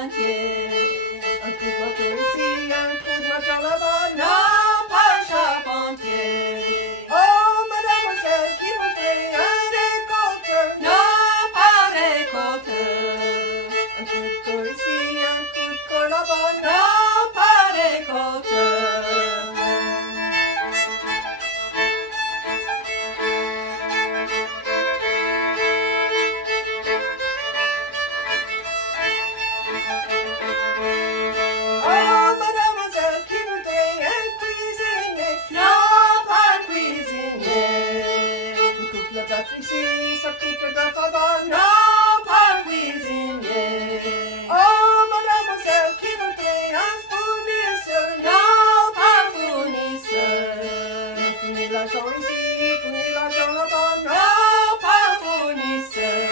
Charpentier. Un coup de moto ici, un coup de moto là-bas, non pas Charpentier. Oh, mademoiselle, qui voudrait un récolteur? Non, pas récolteur. Un coup de cour ici, un coup de cour là-bas, non pas récolteur. Ici, ça coupe le bœuf à bas, non pas cuisinier. Oh, mademoiselle, qui voudrait un fournisseur? Non, pas fournisseur. Fournit l'argent ici, fournit l'argent là-bas, non pas fournisseur.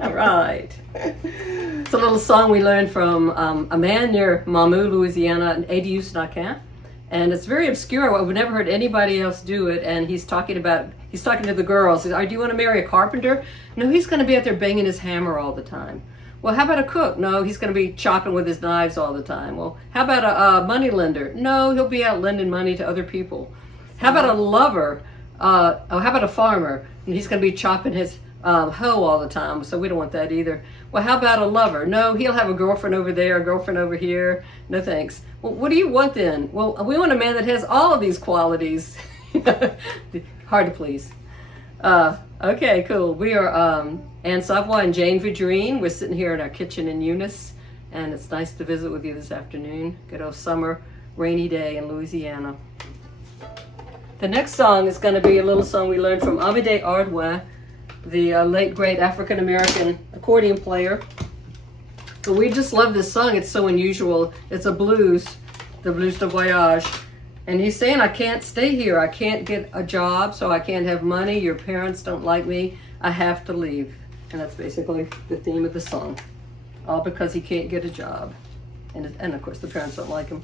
All right. It's a little song we learned from a man near Mamou, Louisiana, an Acadian, and it's very obscure. We've never heard anybody else do it. And he's talking to the girls. He's, do you want to marry a carpenter? No, he's going to be out there banging his hammer all the time. Well, how about a cook? No, he's going to be chopping with his knives all the time. Well, how about a money lender? No, he'll be out lending money to other people. How about a lover? How about a farmer? And he's going to be chopping his hoe all the time, so we don't want that either. Well, how about a lover? No, he'll have a girlfriend over there, a girlfriend over here. No thanks. Well, what do you want then? Well, we want a man that has all of these qualities. Hard to please. Okay, cool. We are Anne Savoy and Jane Vidrine. We're sitting here in our kitchen in Eunice, and it's nice to visit with you this afternoon. Good old summer, rainy day in Louisiana. The next song is going to be a little song we learned from Amédée Ardouin, the late great African-American accordion player. But we just love this song. It's so unusual. It's a blues, the blues de Voyage. And he's saying, I can't stay here. I can't get a job, so I can't have money. Your parents don't like me. I have to leave. And that's basically the theme of the song. All because he can't get a job. And of course, the parents don't like him.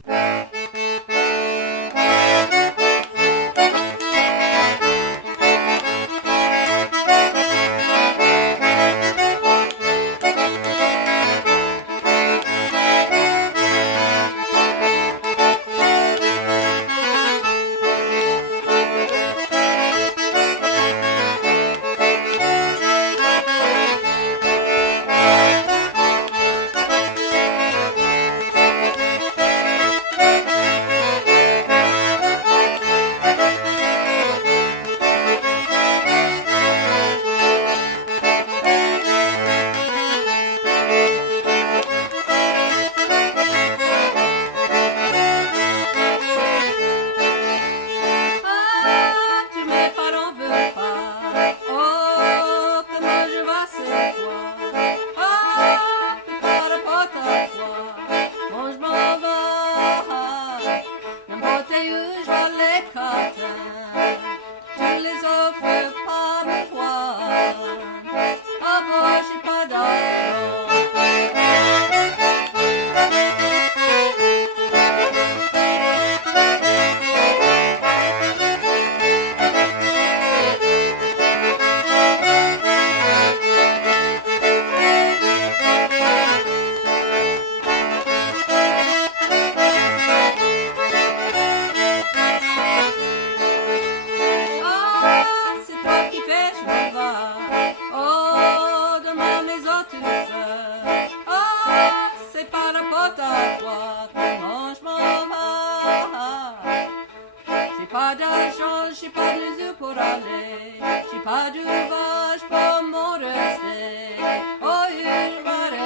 pas d'argent, j'ai pas d'usure pour aller, j'ai pas d'ouvrage pour m'en rester. Oh, il va rester.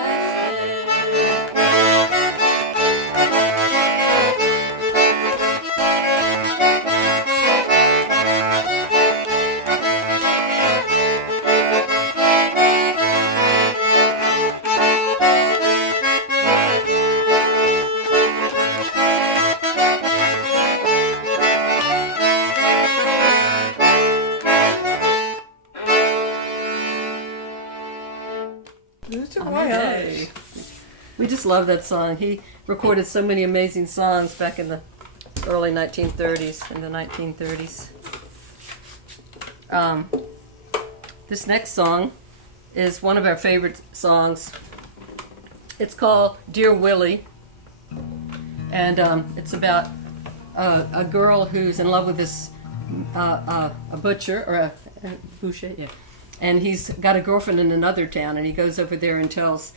Voyage. We just love that song. He recorded so many amazing songs back in the early 1930s, in the 1930s. This next song is one of our favorite songs. It's called Dear Willie, and it's about a girl who's in love with this a butcher or a boucher, yeah. And he's got a girlfriend in another town, and he goes over there and tells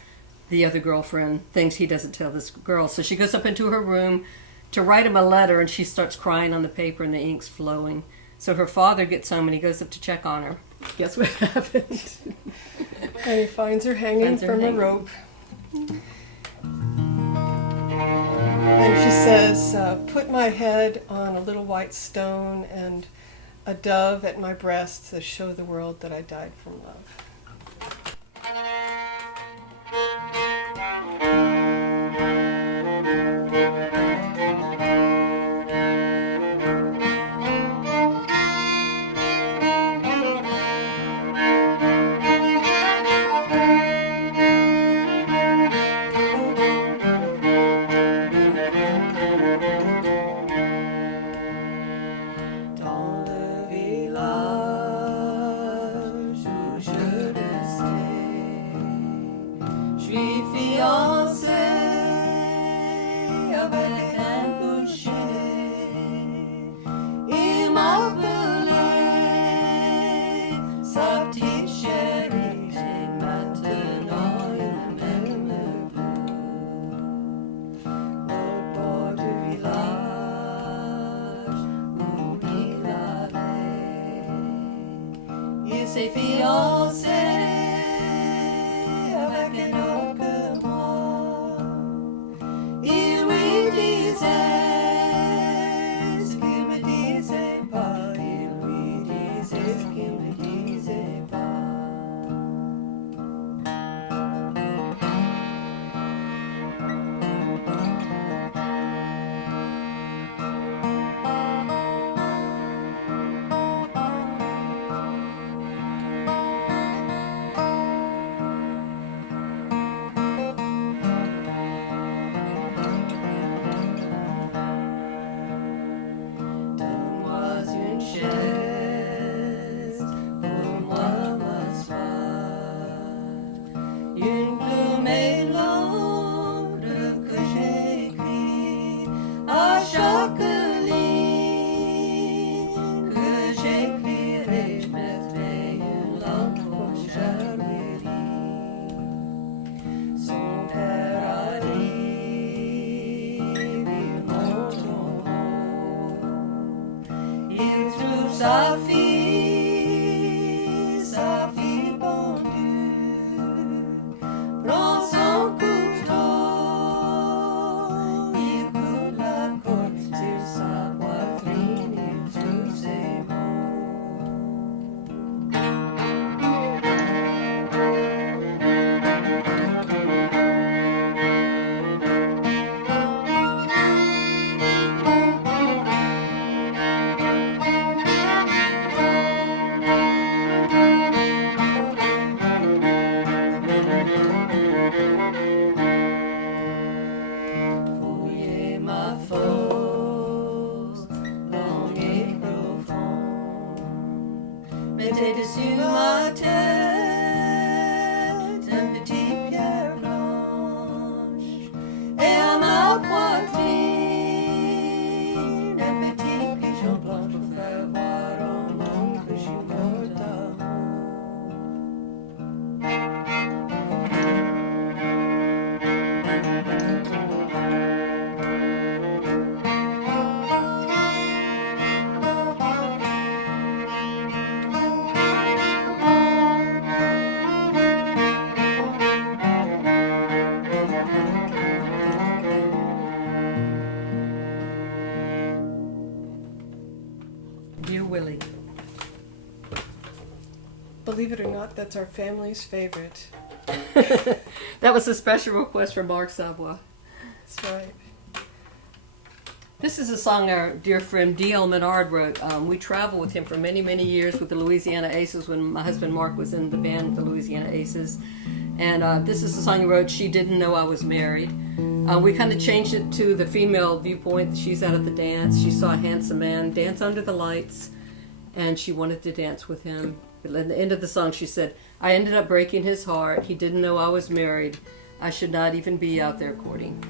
the other girlfriend things he doesn't tell this girl. So she goes up into her room to write him a letter, and she starts crying on the paper, and the ink's flowing. So her father gets home, and he goes up to check on her. Guess what happened? And he finds her hanging from a rope. And she says, put my head on a little white stone and a dove at my breast to show the world that I died from love. Dear Willie. Believe it or not, that's our family's favorite. That was a special request from Mark Savoy. That's right. This is a song our dear friend D.L. Menard wrote. We traveled with him for many, many years with the Louisiana Aces when my husband Mark was in the band with the Louisiana Aces. And this is the song he wrote, She Didn't Know I Was Married. We kind of changed it to the female viewpoint. She's out at the dance. She saw a handsome man dance under the lights, and she wanted to dance with him. But at the end of the song, she said, I ended up breaking his heart. He didn't know I was married. I should not even be out there courting.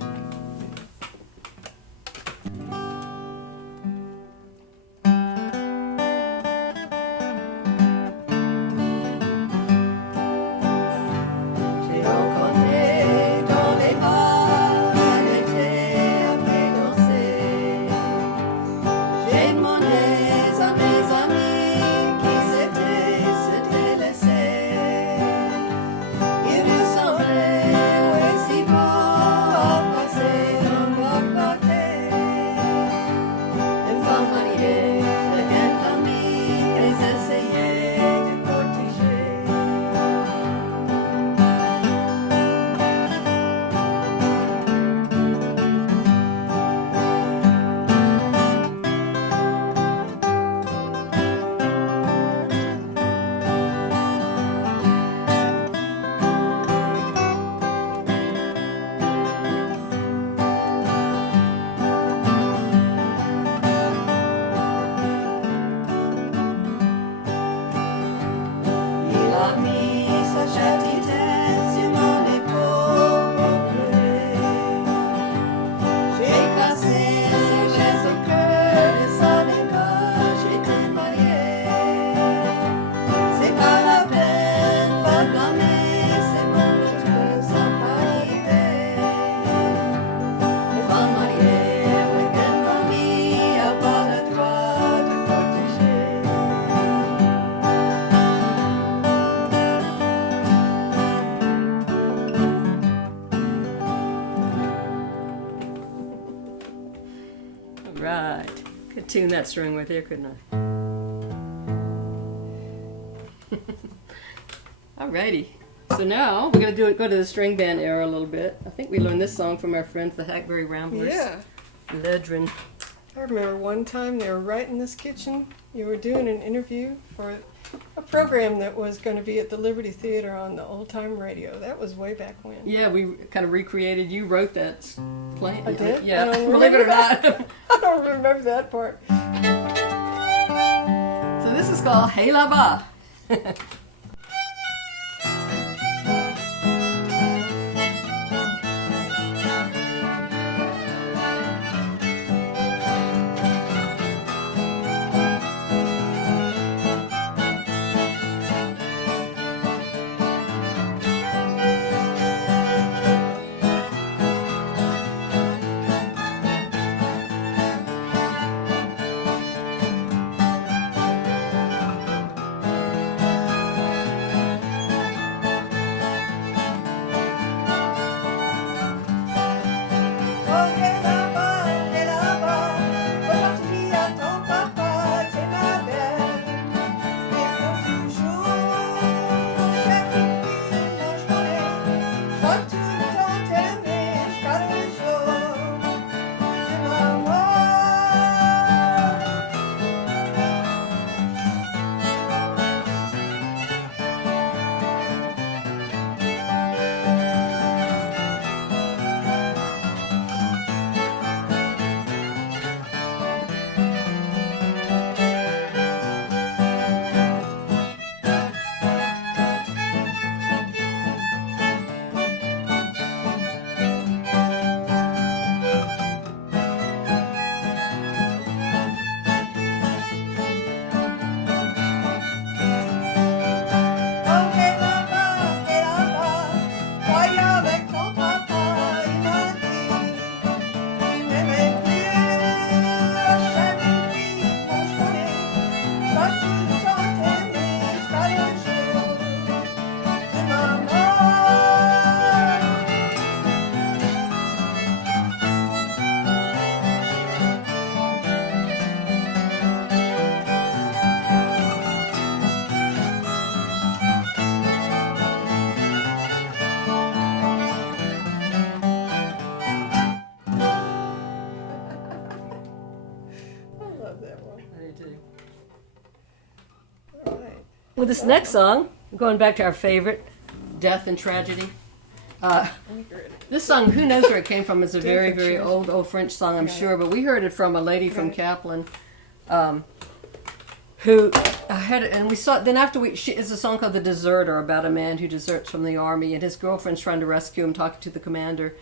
Right. Could tune that string right there, couldn't I? Alrighty. So now we're going to go to the string band era a little bit. I think we learned this song from our friends, the Hackberry Ramblers. Yeah. Ledrin. I remember one time they were right in this kitchen. You were doing an interview for a program that was going to be at the Liberty Theater on the old time radio. That was way back when. Yeah, we kind of recreated. You wrote that play. I did? Yeah, I don't believe it or remember not. I don't remember that part. So this is called Hey Là-Bas. With this next song, going back to our favorite, Death and Tragedy. This song, who knows where it came from? It's a very, very old French song, I'm sure, but we heard it from a lady from Kaplan, who had it, and we saw. Then after it's a song called "The Deserteur" about a man who deserts from the army, and his girlfriend's trying to rescue him, talking to the commander,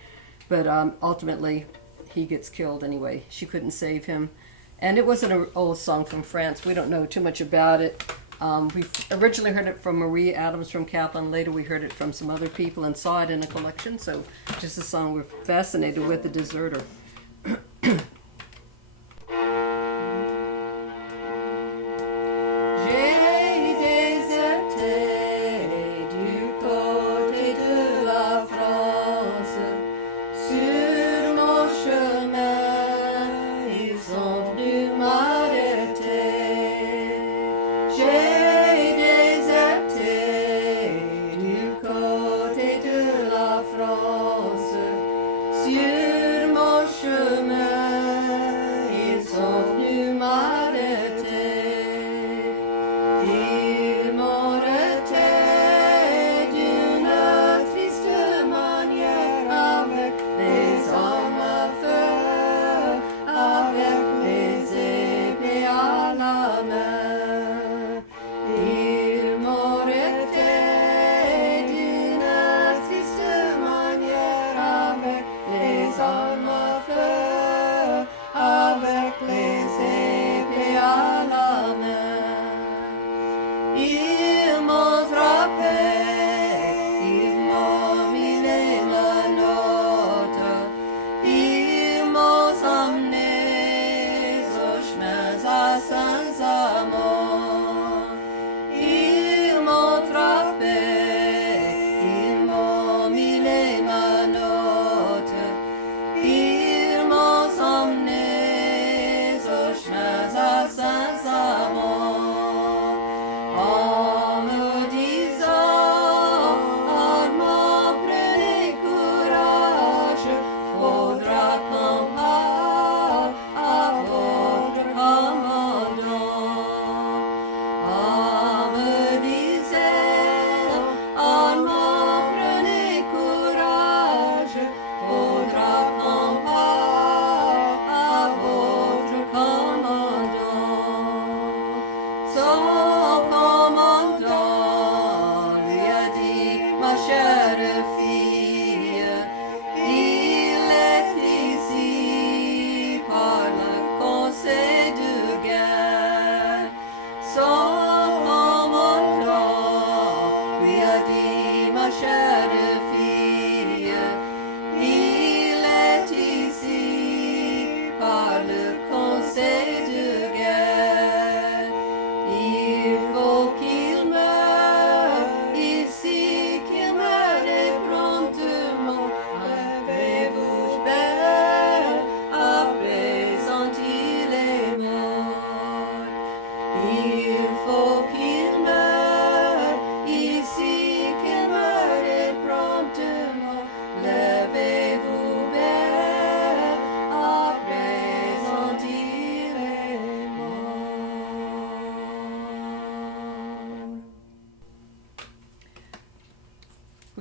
but ultimately he gets killed anyway. She couldn't save him, and it wasn't an old song from France. We don't know too much about it. We originally heard it from Marie Adams from Kaplan. Later we heard it from some other people and saw it in a collection. So just a song we're fascinated with, The Deserteur.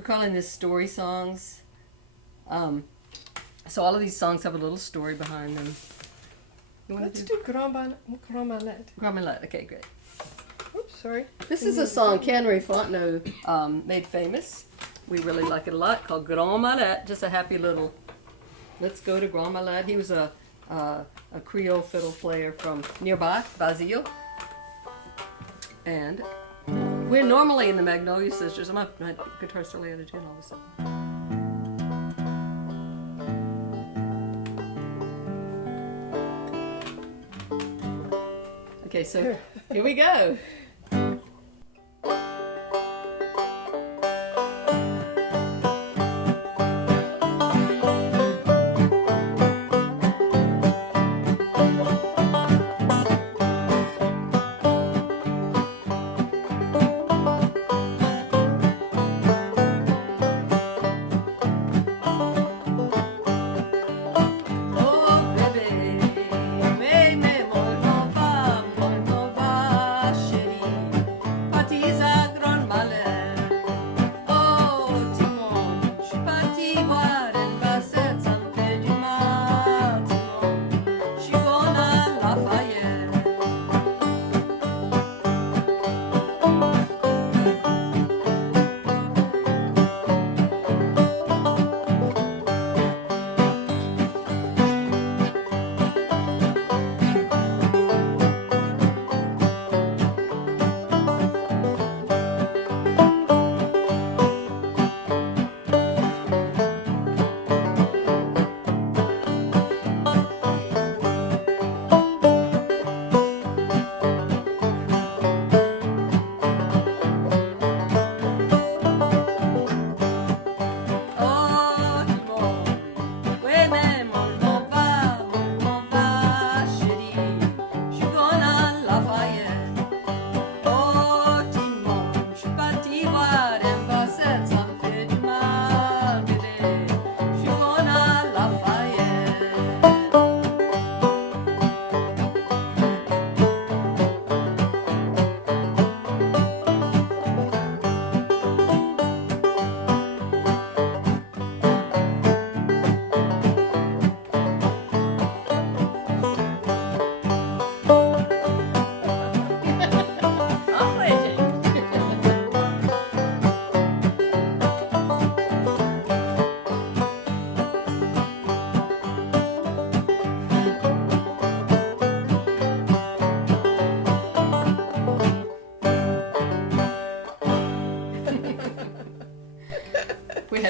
Calling this story songs. So all of these songs have a little story behind them. Let's do Grand Mallet. Grand Mallet, okay, great. Oops, sorry. This is a song Cannery Fontenot made famous. We really like it a lot, called Grand Mallet, just a happy little, let's go to Grand Mallet. He was a Creole fiddle player from nearby, Basile. And we're normally in the Magnolia Sisters. My guitar's really out of tune all of a sudden. Okay, so here we go.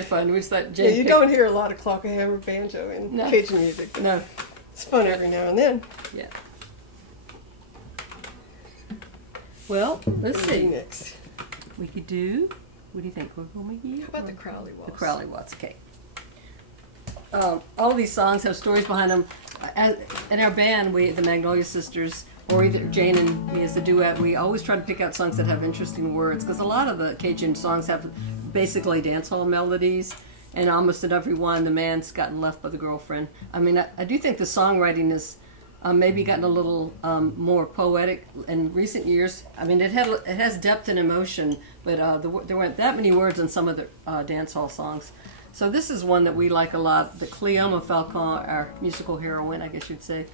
fun. We just let Yeah, Jane you pick. don't hear a lot of clawhammer banjo in No. Cajun music. But No. it's fun every now and then. Yeah. Well, let's What do we do see. next? We could do. What do you think? We're going to How about the Crowley Waltz? The Crowley Waltz, okay. All of these songs have stories behind them. In our band, the Magnolia Sisters, or either Jane and me as a duet, we always try to pick out songs that have interesting words, because a lot of the Cajun songs have basically dancehall melodies, and almost in every one, the man's gotten left by the girlfriend. I mean, I do think the songwriting has maybe gotten a little more poetic in recent years. I mean, it has depth and emotion, but there weren't that many words in some of the dancehall songs. So this is one that we like a lot. The Cleoma Falcon, our musical heroine, I guess you'd say,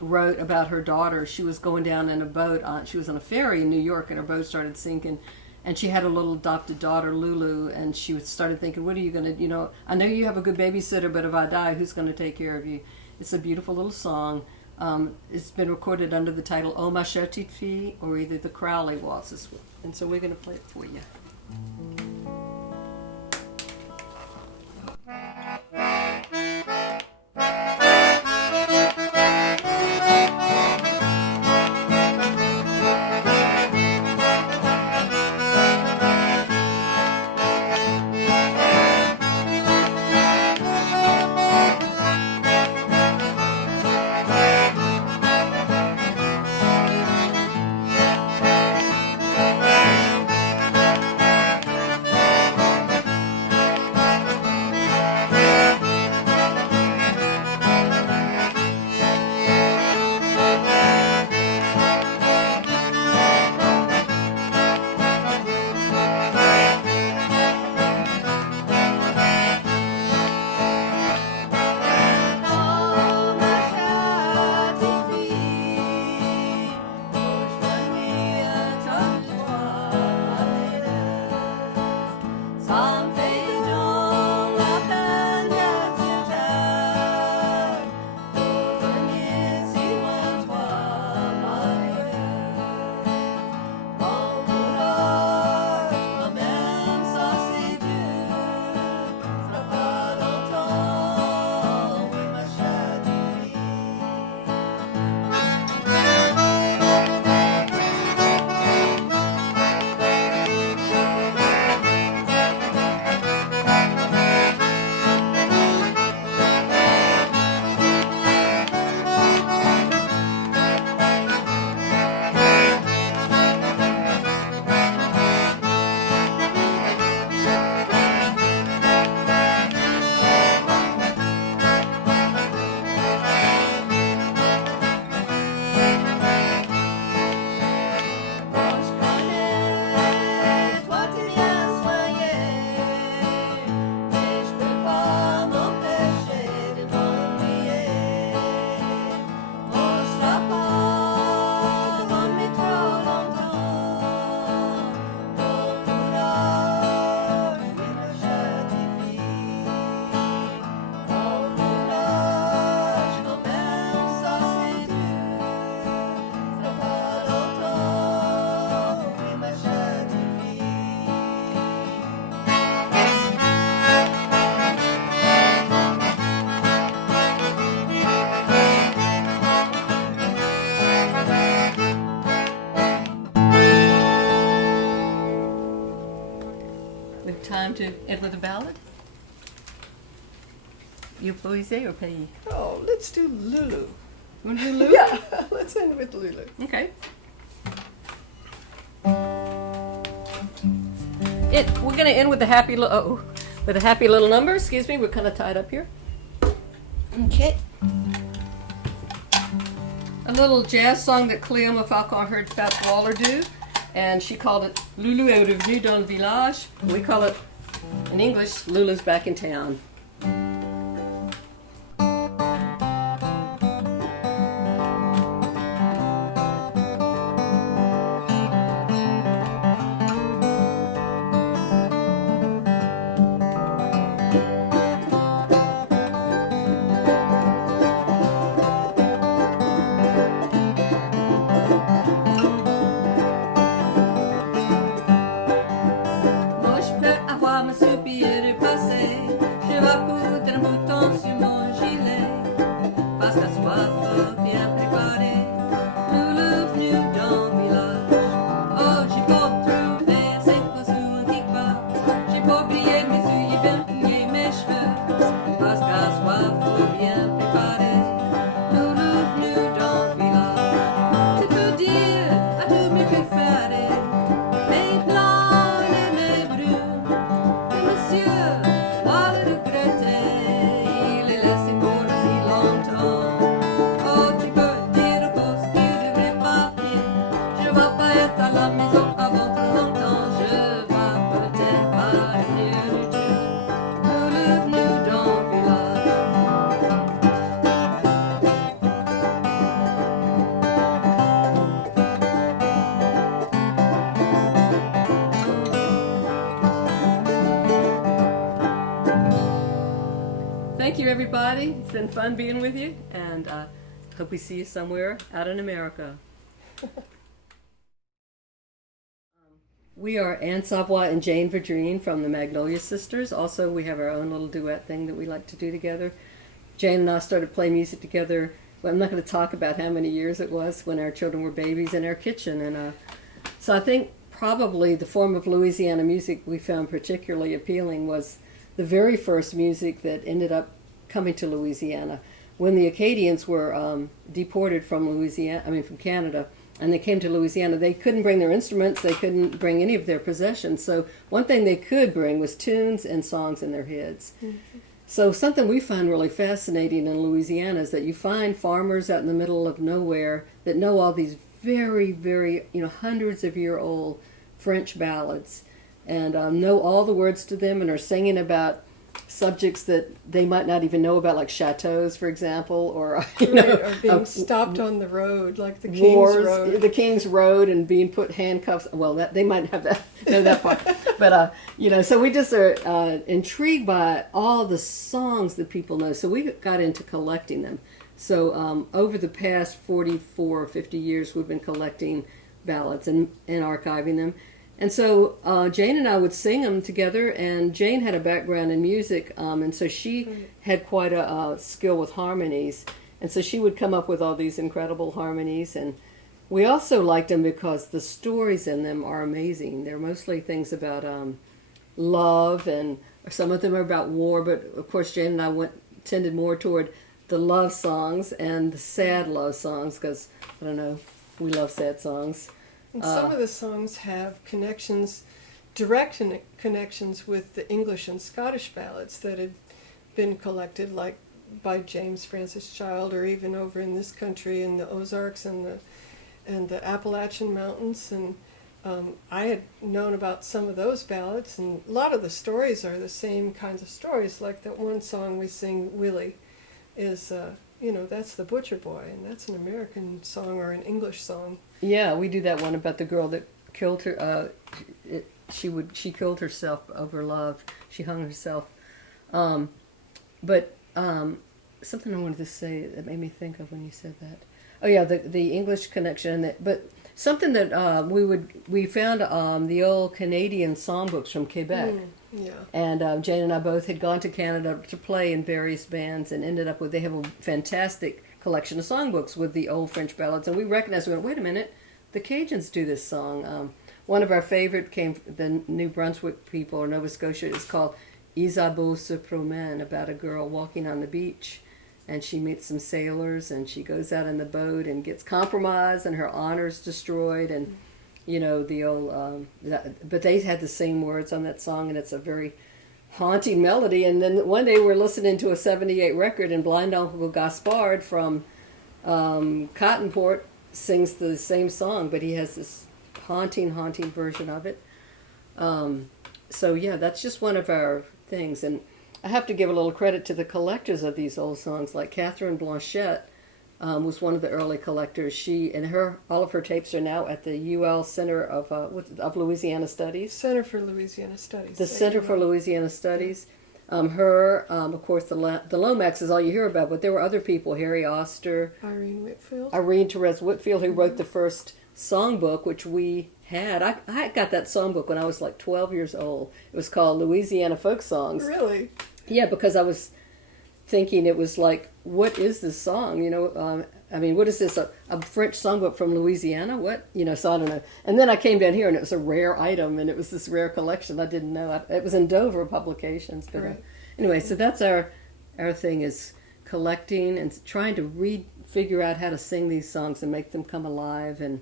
wrote about her daughter. She was going down in a boat. She was on a ferry in New York, and her boat started sinking. And she had a little adopted daughter, Lulu, and she started thinking, what are you going to, I know you have a good babysitter, but if I die, who's going to take care of you? It's a beautiful little song. It's been recorded under the title Oh Ma Chère Petite Fille, or either the Crowley Waltz. And so we're going to play it for you. Time to end with a ballad? You please or pay? Oh, let's do Lulu. You want to do Lulu? Yeah, let's end with Lulu. Okay. We're going to end with a happy little number. Excuse me, we're kind of tied up here. Okay. A little jazz song that Cleoma Falcon heard Fats Waller do, and she called it Lulu est revenue dans le village. We call it, in English, Lulu's back in town. Ma soupir thank you, everybody. It's been fun being with you, and hope we see you somewhere out in America. We are Anne Savoy and Jane Vidrine from the Magnolia Sisters. Also, we have our own little duet thing that we like to do together. Jane and I started playing music together. Well, I'm not going to talk about how many years it was when our children were babies in our kitchen. And so I think probably the form of Louisiana music we found particularly appealing was the very first music that ended up coming to Louisiana. When the Acadians were deported from from Canada, and they came to Louisiana, they couldn't bring their instruments, they couldn't bring any of their possessions. So one thing they could bring was tunes and songs in their heads. Mm-hmm. So something we find really fascinating in Louisiana is that you find farmers out in the middle of nowhere that know all these very, very, hundreds of year old French ballads, and know all the words to them and are singing about subjects that they might not even know about, like chateaus, for example, or or being stopped on the road, like the King's Road, and being put handcuffs. Well, that they might have that know that part, but so we just are intrigued by all the songs that people know. So we got into collecting them. So over the past 44 or 50 years, we've been collecting ballads and archiving them. And so Jane and I would sing them together, and Jane had a background in music, and so she had quite a skill with harmonies, and so she would come up with all these incredible harmonies. And we also liked them because the stories in them are amazing. They're mostly things about love, and some of them are about war, but of course Jane and I tended more toward the love songs and the sad love songs, because, I don't know, we love sad songs. And some of the songs have direct connections with the English and Scottish ballads that had been collected, like by James Francis Child, or even over in this country in the Ozarks and the Appalachian Mountains. And I had known about some of those ballads, and a lot of the stories are the same kinds of stories. Like that one song we sing, Willie, is that's the Butcher Boy, and that's an American song or an English song. Yeah, we do that one about the girl that killed her. She killed herself over love. She hung herself. But something I wanted to say that made me think of when you said that. Oh yeah, the English connection. But something that we found the old Canadian songbooks from Quebec. Yeah. And Jane and I both had gone to Canada to play in various bands, and ended up they have a fantastic collection of songbooks with the old French ballads, and we recognized, wait a minute, the Cajuns do this song. One of our favorite came from the New Brunswick people, or Nova Scotia. It's called Isabeau se promène, about a girl walking on the beach, and she meets some sailors, and she goes out in the boat and gets compromised, and her honor's destroyed, and the old, but they had the same words on that song, and it's a very haunting melody. And then one day we're listening to a 78 record, and Blind Uncle Gaspard from Cottonport sings the same song, but he has this haunting version of it. So yeah, that's just one of our things. And I have to give a little credit to the collectors of these old songs, like Catherine Blanchette. Was one of the early collectors. She and all of her tapes are now at the UL Center of Louisiana Studies. Center for Louisiana Studies. The Center for Louisiana Studies. Of course, the Lomax is all you hear about, but there were other people: Harry Oster, Irene Therese Whitfield, who wrote the first songbook, which we had. I got that songbook when I was like 12 years old. It was called Louisiana Folk Songs. Really? Yeah, because I was thinking it was like, what is this song? What is this? A French songbook from Louisiana? What? So I don't know. And then I came down here, and it was a rare item, and it was this rare collection. I didn't know. It was in Dover Publications. But right. Anyway, so that's our thing, is collecting and trying to figure out how to sing these songs and make them come alive, and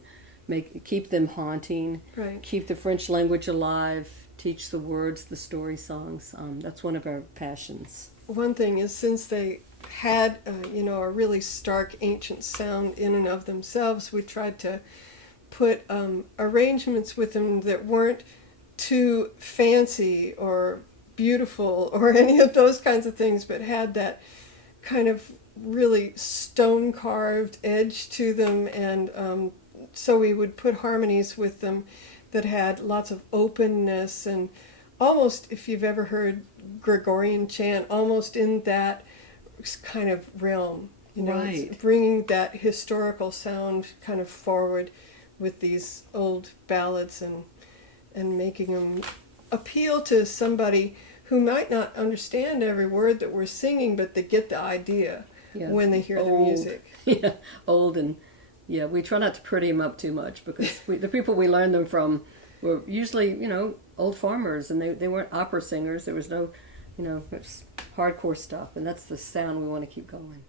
keep them haunting. Right. Keep the French language alive. Teach the words, the story songs. That's one of our passions. One thing is, since they had a really stark ancient sound in and of themselves, we tried to put arrangements with them that weren't too fancy or beautiful or any of those kinds of things, but had that kind of really stone carved edge to them. And so we would put harmonies with them that had lots of openness, and almost, if you've ever heard Gregorian chant, almost in that kind of realm. You know, Right. it's bringing that historical sound kind of forward with these old ballads and making them appeal to somebody who might not understand every word that we're singing, but they get the idea Yeah. when they hear the Old. music. Yeah, old, and yeah, we try not to pretty them up too much because the people we learned them from were usually, you know, old farmers, and they weren't opera singers. There was no, you know, it's hardcore stuff, and that's the sound we want to keep going.